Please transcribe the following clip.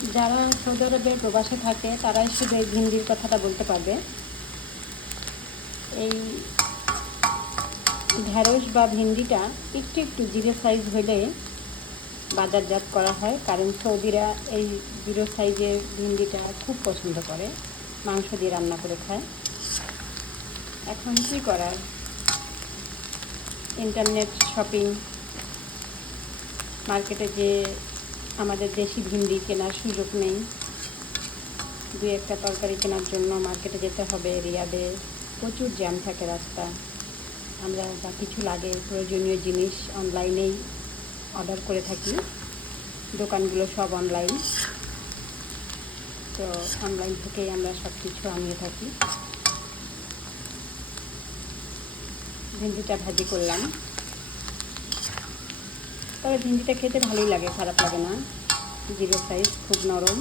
যারা সৌদি আরবের প্রবাসে থাকে তারাই শুধু এই ভিন্ডির কথাটা বলতে পারবে। এই ঢেঁড়স বা ভিন্ডিটা একটু একটু জিরো সাইজ হলে বাজারজাত করা হয়, কারণ সৌদিরা এই জিরো সাইজের ভিন্ডিটা খুব পছন্দ করে, মাংস দিয়ে রান্না করে খায়। এখন কী করার, ইন্টারনেট শপিং, মার্কেটে যে আমাদের দেশি ভিন্ডি কেনার সুযোগ নেই, দুই একটা তরকারি কেনার জন্য মার্কেটে যেতে হবে। রিয়াদে প্রচুর জ্যাম থাকে রাস্তা। আমরা যা কিছু লাগে প্রয়োজনীয় জিনিস অনলাইনেই অর্ডার করে থাকি, দোকানগুলো সব অনলাইন, তো অনলাইন থেকেই আমরা সব কিছু আনিয়ে থাকি। ভিন্ডিটা ভাজি করলাম, তবে ভিন্ডিটা খেতে ভালোই লাগে, খারাপ লাগে না। জিরো সাইজ, খুব নরম।